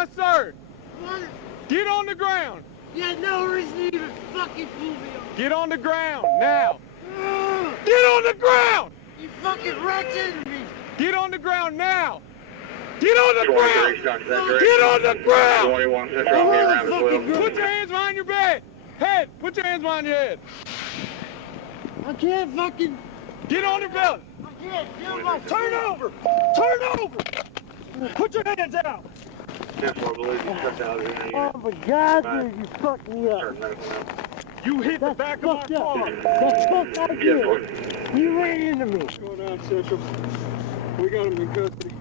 Yes, sir. What? Get on the ground. You had no reason to even fucking pull me over. Get on the ground now. Get on the ground. You fucking wrecked into me. Get on the ground now. Get on the ground. Get on the ground. Put your hands behind your head. Put your hands behind your head. I can't fucking... Get on your belly. I can't feel my... Turn over. Turn over. Put your hands out. Oh my God, dude, you fucked me up. You hit the back of my car. That's fucked up, dude. You ran into me. Go down, Central. We got him in custody.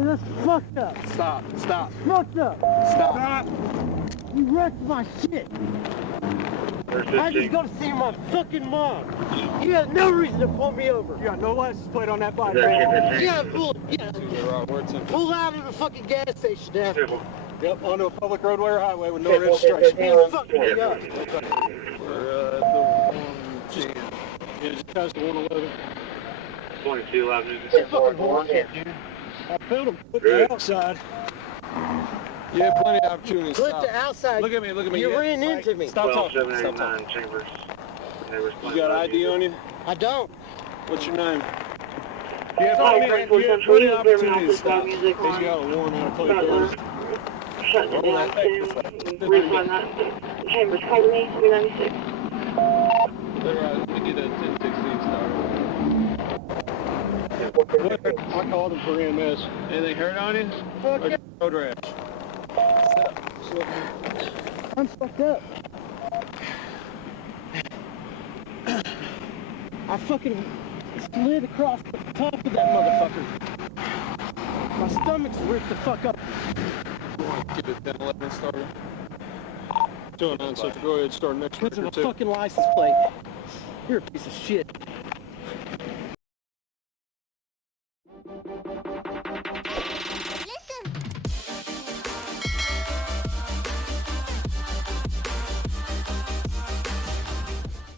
That's fucked up. Stop. Stop. Fucked up. Stop. You wrecked my shit. I just gotta see my fucking mom. You had no reason to pull me over. You got no license plate on that bike, You man. gotta pull out of the fucking gas station now. Yep, onto a public roadway or highway with no registration. You fucked me up. Just past the 111. 2211. It's fucking bullshit, dude. I built them. Put the outside. Yeah, plenty of opportunities. Clip the outside. Look at me, look at me. You ran into me. Stop talking. Stop talking. Chambers. You got ID on you? I don't. What's your name? You have plenty of opportunities to stop. Because you got a warrant out of plate. Shutting it down to refund that. Chambers, call me, 396. Let me get that 1016 started. I called them for EMS. Anything hurt on you? Fuck yeah. Road rash. I'm fucked up. I fucking slid across the top of that motherfucker. My stomach's ripped the fuck up. You want to get it 1011 started? 209, so go ahead, start next Because of a record, too. fucking license plate. You're a piece of shit.